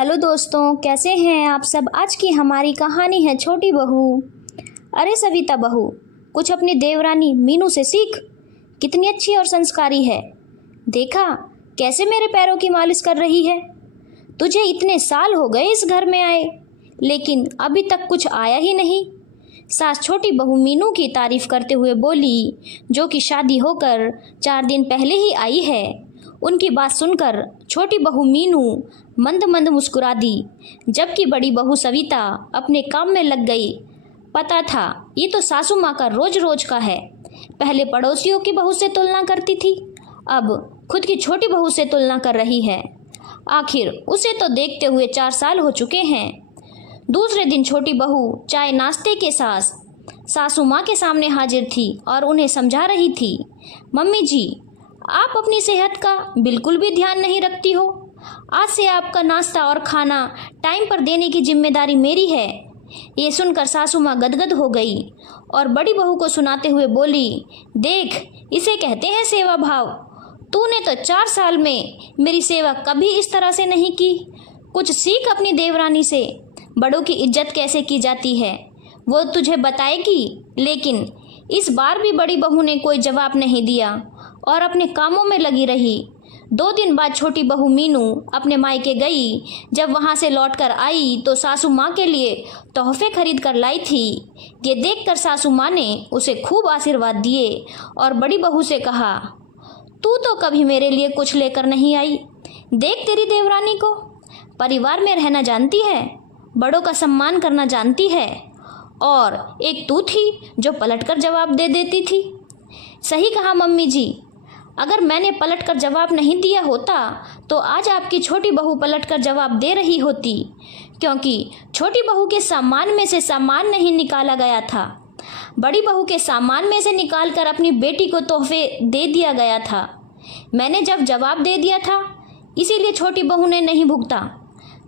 Hello दोस्तों, कैसे हैं आप सब। आज की हमारी कहानी है छोटी बहू। अरे सविता बहू, कुछ अपनी देवरानी मीनू से सीख। कितनी अच्छी और संस्कारी है। देखा कैसे मेरे पैरों की मालिश कर रही है। तुझे इतने साल हो गए इस घर में आए, लेकिन अभी तक कुछ आया ही नहीं। सास छोटी बहू मीनू की तारीफ करते हुए बोली, जो कि शादी होकर 4 दिन पहले ही आई है। उनकी बात सुनकर छोटी बहू मीनू मंद मंद मुस्कुरा दी, जबकि बड़ी बहू सविता अपने काम में लग गई। पता था ये तो सासू माँ का रोज रोज का है। पहले पड़ोसियों की बहू से तुलना करती थी, अब खुद की छोटी बहू से तुलना कर रही है। आखिर उसे तो देखते हुए 4 साल हो चुके हैं। दूसरे दिन छोटी बहू चाय नाश्ते के साथ सासू माँ के सामने हाजिर थी और उन्हें समझा रही थी, मम्मी जी, आप अपनी सेहत का बिल्कुल भी ध्यान नहीं रखती हो। आज से आपका नाश्ता और खाना टाइम पर देने की जिम्मेदारी मेरी है। ये सुनकर सासू माँ गदगद हो गई और बड़ी बहू को सुनाते हुए बोली, देख, इसे कहते हैं सेवा भाव। तूने तो 4 साल में मेरी सेवा कभी इस तरह से नहीं की। कुछ सीख अपनी देवरानी से। बड़ों की इज्जत कैसे की जाती है वो तुझे बताएगी। लेकिन इस बार भी बड़ी बहू ने कोई जवाब नहीं दिया और अपने कामों में लगी रही। 2 दिन बाद छोटी बहू मीनू अपने मायके गई। जब वहां से लौटकर आई तो सासू माँ के लिए तोहफे खरीद कर लाई थी। ये देखकर सासू माँ ने उसे खूब आशीर्वाद दिए और बड़ी बहू से कहा, तू तो कभी मेरे लिए कुछ लेकर नहीं आई। देख तेरी देवरानी को, परिवार में रहना जानती है, बड़ों का सम्मान करना जानती है, और एक तू थी जो पलटकर जवाब दे देती थी। सही कहा मम्मी जी, अगर मैंने पलटकर जवाब नहीं दिया होता तो आज आपकी छोटी बहू पलटकर जवाब दे रही होती, क्योंकि छोटी बहू के सामान में से सामान नहीं निकाला गया था। बड़ी बहू के सामान में से निकालकर अपनी बेटी को तोहफे दे दिया गया था। मैंने जब जवाब दे दिया था, इसीलिए छोटी बहू ने नहीं भुगता।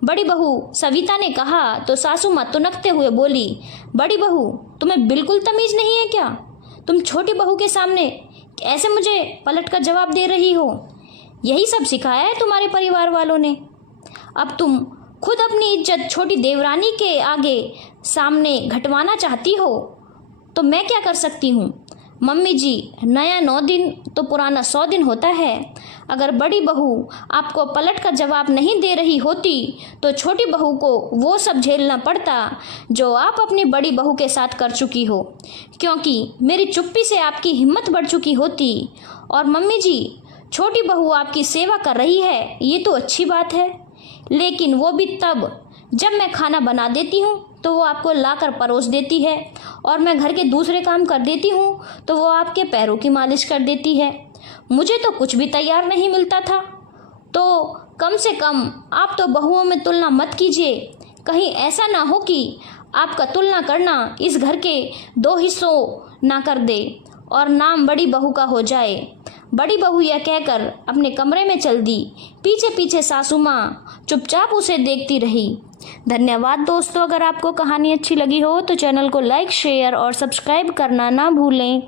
बड़ी बहू सविता ने कहा तो सासू माँ तुनकते हुए बोली, बड़ी बहू, तुम्हें बिल्कुल तमीज नहीं है क्या? तुम छोटी बहू के सामने ऐसे मुझे पलटकर जवाब दे रही हो। यही सब सिखाया है तुम्हारे परिवार वालों ने। अब तुम खुद अपनी इज्जत छोटी देवरानी के आगे सामने घटवाना चाहती हो तो मैं क्या कर सकती हूँ? मम्मी जी, नया 9 दिन तो पुराना 100 दिन होता है। अगर बड़ी बहू आपको पलटकर जवाब नहीं दे रही होती तो छोटी बहू को वो सब झेलना पड़ता जो आप अपनी बड़ी बहू के साथ कर चुकी हो, क्योंकि मेरी चुप्पी से आपकी हिम्मत बढ़ चुकी होती। और मम्मी जी, छोटी बहू आपकी सेवा कर रही है, ये तो अच्छी बात है, लेकिन वो भी तब जब मैं खाना बना देती हूँ तो वो आपको लाकर परोस देती है, और मैं घर के दूसरे काम कर देती हूँ तो वो आपके पैरों की मालिश कर देती है। मुझे तो कुछ भी तैयार नहीं मिलता था। तो कम से कम आप तो बहुओं में तुलना मत कीजिए। कहीं ऐसा ना हो कि आपका तुलना करना इस घर के 2 हिस्सों ना कर दे और नाम बड़ी बहू का हो जाए। बड़ी बहू यह कहकर अपने कमरे में चल दी। पीछे पीछे सासू माँ चुपचाप उसे देखती रही। धन्यवाद दोस्तों। अगर आपको कहानी अच्छी लगी हो तो चैनल को लाइक, शेयर और सब्सक्राइब करना ना भूलें।